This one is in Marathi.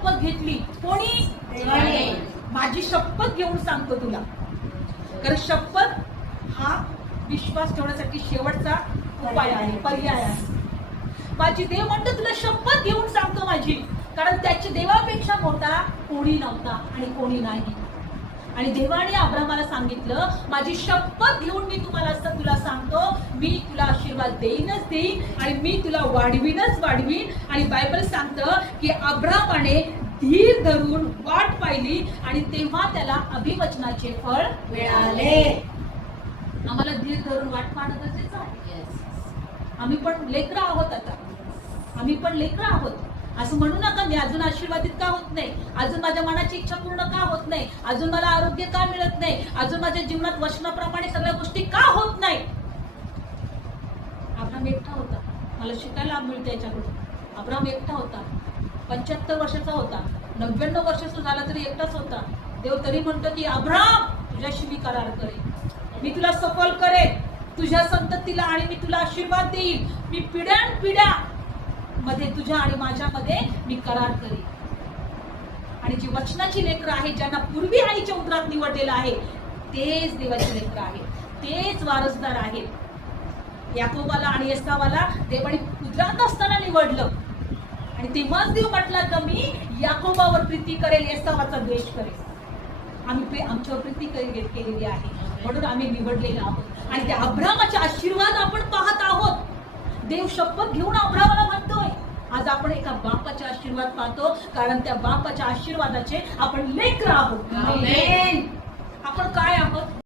शपथ घेतली. कोणी? देवाने. माझी शपथ घेऊन सांगतो तुला, कारण शपथ हा विश्वास ठेवण्यासाठी शेवटचा उपाय आहे, पर्याय आहे. माझी देव म्हणतो तुला शपथ घेऊन सांगतो माझी, कारण त्याच्या देवापेक्षा मोठा कोणी नव्हता आणि कोणी नाही. आणि देवाने अब्रामाला सांगितलं, माझी शपथ घेऊन मी तुला सांगतो, मी तुला आशीर्वाद देईनच देईन आणि मी तुला वाढवीनच वाढवीन. आणि बायबल सांगतं की अब्रामाने धीर धरून वाट पाहिली आणि तेव्हा त्याला अभिवचनाचे फळ मिळाले. आम्हाला धीर धरून वाट पाहणं गरजेचं आहे. आम्ही पण लेकरं आहोत, आता आम्ही पण लेकरं आहोत. असं म्हणू नका मी अजून आशीर्वादित का होत नाही, अजून माझ्या मनाची इच्छा पूर्ण का होत नाही, अजून मला आरोग्य का मिळत नाही, अजून माझ्या जीवनात वचनाप्रमाणे सगळ्या गोष्टी का होत नाही. अब्राम एकटा होता, मला शिकायला मिळतं याच्याकडून. अब्राम एकटा होता, 75 वर्षाचा होता, 99 वर्षाचा झाला तरी एकटाच होता. देव तरी म्हणतो की अब्राम तुझ्याशी मी करार करेन, मी तुला सफल करेन, तुझ्या संततीला आणि मी तुला आशीर्वाद देईन, मी पिढ्यानपिढ्या मध्ये तुझ्या आणि माझ्यामध्ये मी करार करेन. आणि जी वचनाची लेकरं आहेत, ज्यांना पूर्वी आईच्या उदरात निवडलेलं आहे, तेच देवाची लेकरं आहेत, तेच वारसदार आहेत. याकोबाला आणि एसावाला देवाने उदरात असताना निवडलं आणि तेव्हाच देव म्हटला की मी याकोबावर प्रीती करेल, एसावाचा द्वेष करेल. आम्ही आमच्यावर प्रीती केलेली आहे म्हणून आम्ही निवडलेलो आहोत. आणि त्या अब्रामाचे आशीर्वाद आपण पाहत आहोत. देव शपथ घेऊन अब्रामाला म्हणतोय. आज आपण एका बापाचे आशीर्वाद पाहतो, कारण त्या बापाच्या आशीर्वादाचे आपण लेकरं आहोत. आपण काय आहोत?